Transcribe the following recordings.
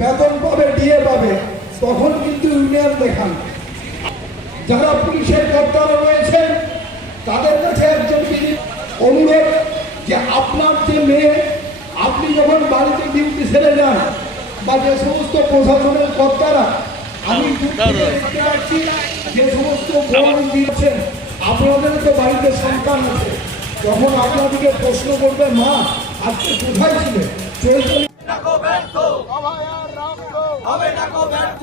বেতন পাবে, ডিএ পাবে, তখন কিন্তু ইউনিয়ন দেখান। যারা পুলিশের কর্তারা রয়েছেন, তাদের কাছে একজন অনুরোধ যে আপনার যে মেয়ে, আপনি যখন বাড়িতে ডিউটি ছেড়ে যান, বা যে সমস্ত প্রশাসনের কর্তারা, আমি যে সমস্ত বোন দিয়েছেন আপনাদের তো বাড়িতে সন্তান আছে। তখন আপনাদেরকে প্রশ্ন করবে, মা, আজকে কোথায় ছিলে চলছে অভয়ার রক্ত হবে না কো ব্যর্থ।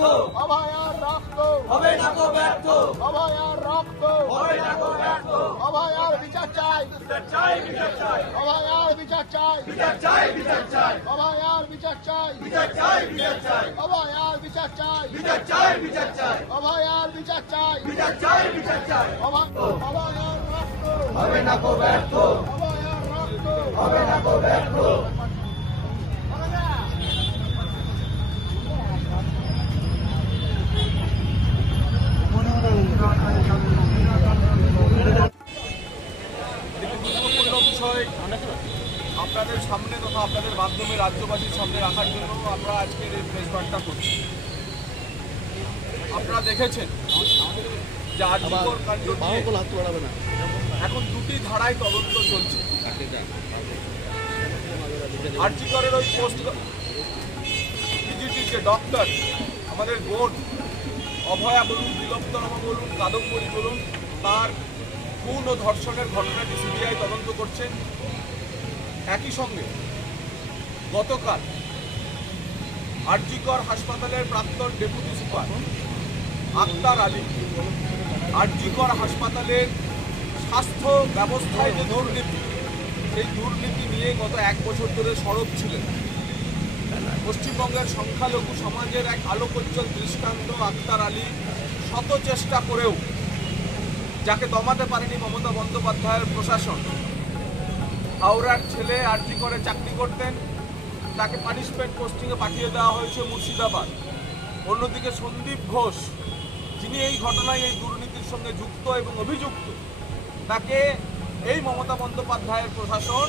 হবে ব্যর্থ অভয়ার রক্ত হবে না কো ব্যর্থ। অভয়ার বিচার চাই বিচার চাই বিচার চাই অভয়ার বিচার চাই বিচার চাই বিচার চাই অভয়ার বিচার চাই বিচার চাই বিচার চাই অভয়ার বিচার চাই বিচার চাই বিচার চাই অভয়ার বিচার চাই বিচার চাই বিচার চাই অভয়- অভয়ার রক্ত হবে ব্যর্থ। হবে না কো ব্যর্থ একটি গুরুত্বপূর্ণ বিষয় আপনাদের তথা আপনাদের মাধ্যমে রাজ্যবাসীর সামনে রাখার জন্য আমরা আজকের এই প্রেস বার্তা করছি। আপনারা দেখেছেন যে আর্যিকর কাণ্ড এখন দুটি ধারায় তদন্ত চলছে। আর্যিকরের ওই পোস্ট পিজিটির যে ডক্টর আমাদের বোর্ড অভয়া বলুন বিলপ্তরমা বলুন কাদম্বরী বলুন তার খুন ও ধর্ষণের ঘটনাটি সিবিআই তদন্ত করছে। একই সঙ্গে গতকাল আরজিকর হাসপাতালের প্রাক্তন ডেপুটি সুপার আক্তার আলী আরজিকর হাসপাতালের স্বাস্থ্য ব্যবস্থায় যে দুর্নীতি, সেই দুর্নীতি নিয়ে গত এক বছর ধরে সরব ছিলেন। পশ্চিমবঙ্গের সংখ্যালঘু সমাজের এক আলোকোজ্জ্বল দৃষ্টান্ত আক্তার আলী শত চেষ্টা করেও, যাকে দমাতে পারেনি মমতা বন্দ্যোপাধ্যায়ের প্রশাসন। হাওড়ার ছেলে আর্জি করে চাকরি করতেন তাকে পানিশমেন্ট পোস্টিংয়ে পাঠিয়ে দেওয়া হয়েছে মুর্শিদাবাদ। অন্যদিকে সন্দীপ ঘোষ, যিনি এই ঘটনায় এই দুর্নীতির সঙ্গে যুক্ত এবং অভিযুক্ত, তাকে এই মমতা বন্দ্যোপাধ্যায়ের প্রশাসন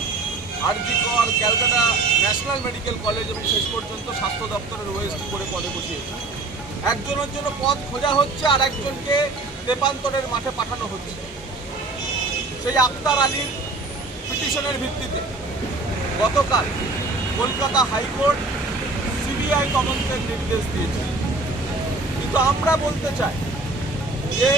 RG Kar Calcutta National Medical College এবং শেষ পর্যন্ত স্বাস্থ্য দপ্তরের ওয়েস্ট করে পদে বসিয়েছে একজনের জন্য পদ খোঁজা হচ্ছে আর একজনকে তেপান্তরের মাঠে পাঠানো হচ্ছে। সেই আক্তার আলীর পিটিশনের ভিত্তিতে গতকাল কলকাতা হাইকোর্ট সিবিআই তদন্তের নির্দেশ দিয়েছে। কিন্তু আমরা বলতে চাই যে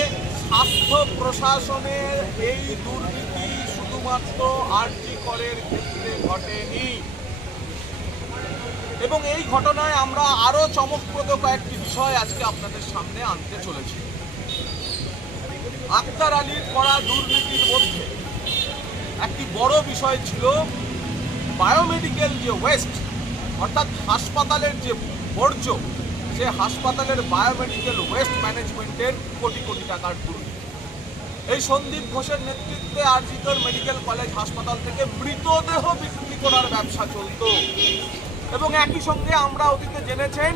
স্বাস্থ্য প্রশাসনের এই দুর্নীতি শুধুমাত্র আরজি করের ক্ষেত্রে ঘটেনি। এবং এই ঘটনায় আমরা আরও চমকপ্রদ কয়েকটি বিষয় আজকে আপনাদের সামনে আনতে চলেছি। আক্তার আলীর করা দুর্নীতির মধ্যে একটি বড় বিষয় ছিল বায়োমেডিকেল যে ওয়েস্ট অর্থাৎ হাসপাতালের যে বর্জ্য, সে হাসপাতালের বায়োমেডিকেল ওয়েস্ট ম্যানেজমেন্টের কোটি কোটি টাকার দুর্নীতি। এই সন্দীপ ঘোষের নেতৃত্বে আরজিকর মেডিকেল কলেজ হাসপাতাল থেকে মৃতদেহ বিক্রি করার ব্যবসা চলতো। এবং একই সঙ্গে আমরা অতীতে জেনেছেন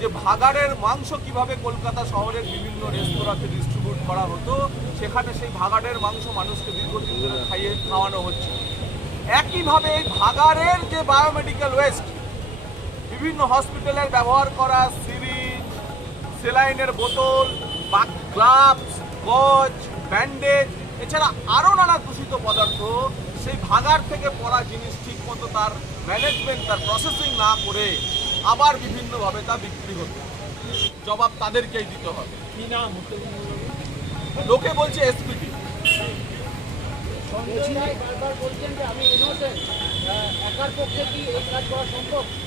যে ভাগাড়ের মাংস কীভাবে কলকাতা শহরের বিভিন্ন রেস্তোরাঁতে ডিস্ট্রিবিউট করা হতো, সেখানে সেই ভাগাড়ের মাংস মানুষকে দীর্ঘদিন ধরে খাইয়ে খাওয়ানো হচ্ছে। একইভাবে এই ভাগাড়ের যে বায়োমেডিক্যাল ওয়েস্ট বিভিন্ন হসপিটালের ব্যবহার করা সিরিঞ্জ সেলাইনের বোতল বা গ্লাভস গজ ব্যান্ডেজ এছাড়া আরও নানা দূষিত পদার্থ সেই ভাগার থেকে পড়া জিনিস ঠিক মতো তার ম্যানেজমেন্ট তার প্রসেসিং না করে আবার বিভিন্নভাবে তা বিক্রি হতো জবাব তাদেরকেই দিতে হবে। কি নাম? লোকে বলছে এসপিটি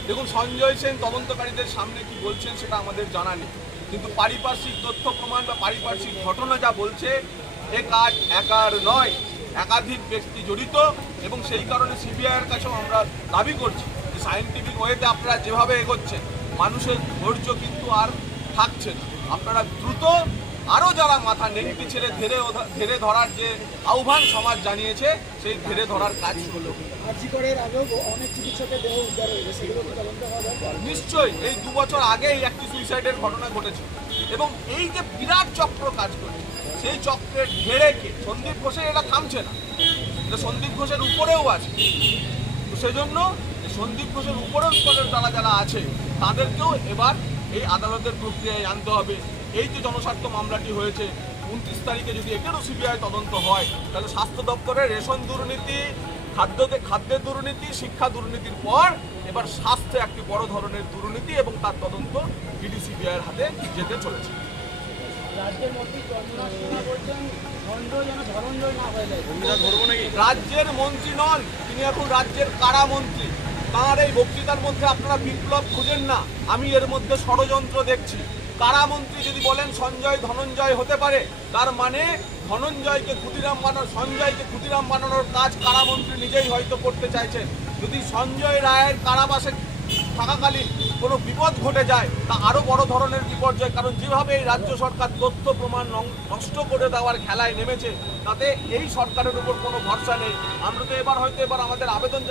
দেখুন, সঞ্জয় সেন তদন্তকারীদের সামনে কি বলছেন সেটা আমাদের জানা নেই। কিন্তু পারিপার্শ্বিক তথ্য প্রমাণ বা পারিপার্শ্বিক ঘটনা যা বলছে, এ কাজ একার নয়। একাধিক ব্যক্তি জড়িত এবং সেই কারণে সিবিআইয়ের কাছেও আমরা দাবি করছি যে সায়েন্টিফিক ওয়েতে আপনারা যেভাবে এগোচ্ছেন, মানুষের ধৈর্য কিন্তু আর থাকছে না। আপনারা দ্রুত আরও যারা মাথা নেংটি ছেড়ে ধেরে ধেরে ধরার যে আহ্বান সমাজ জানিয়েছে সেই ধেরে ধরার কাজ হলো। নিশ্চয়ই এই দু বছর আগেই একটি সুইসাইডের ঘটনা ঘটেছে। এবং এই যে বিরাট চক্র কাজ করে সেই চক্রের ঢেড়েকে সন্দীপ ঘোষের এটা থামছে না। এটা সন্দীপ ঘোষের উপরেও আছে। তো সেজন্য সন্দীপ ঘোষের উপরেও স্তরের যারা যারা আছে তাদেরকেও এবার এই আদালতের প্রক্রিয়ায় আনতে হবে। এই যে জনস্বার্থ মামলাটি হয়েছে উনত্রিশ তারিখে যদি এটারও সিবিআই তদন্ত হয় তাহলে স্বাস্থ্য দপ্তরের রেশন দুর্নীতি খাদ্য খাদ্যের দুর্নীতি শিক্ষা দুর্নীতির পর এবার স্বাস্থ্যে একটি বড় ধরনের দুর্নীতি এবং তার তদন্ত ইডি সিবিআইয়ের হাতে যেতে চলেছে। রাজ্যের মন্ত্রী নন তিনি এখন রাজ্যের কারামন্ত্রী তাঁর এই বক্তৃতার মধ্যে আপনারা বিপ্লব খুঁজেন না আমি এর মধ্যে ষড়যন্ত্র দেখছি। কারামন্ত্রী যদি বলেন সঞ্জয় ধনঞ্জয় হতে পারে, তার মানে ধনঞ্জয়কে ক্ষুদিরাম বানানোর সঞ্জয়কে ক্ষুদিরাম বানানোর কাজ কারামন্ত্রী নিজেই হয়তো করতে চাইছেন। যদি সঞ্জয় রায়ের কারাবাসে থাকাকালীন কোনো বিপদ ঘটে যায়, তা আরও বড় ধরনের বিপর্যয়, কারণ যেভাবে এই রাজ্য সরকার তথ্য প্রমাণ নষ্ট করে দেওয়ার খেলায় নেমেছে, তাতে এই সরকারের উপর কোনো ভরসা নেই। আমরা তো এবার হয়তো এবার আমাদের আবেদন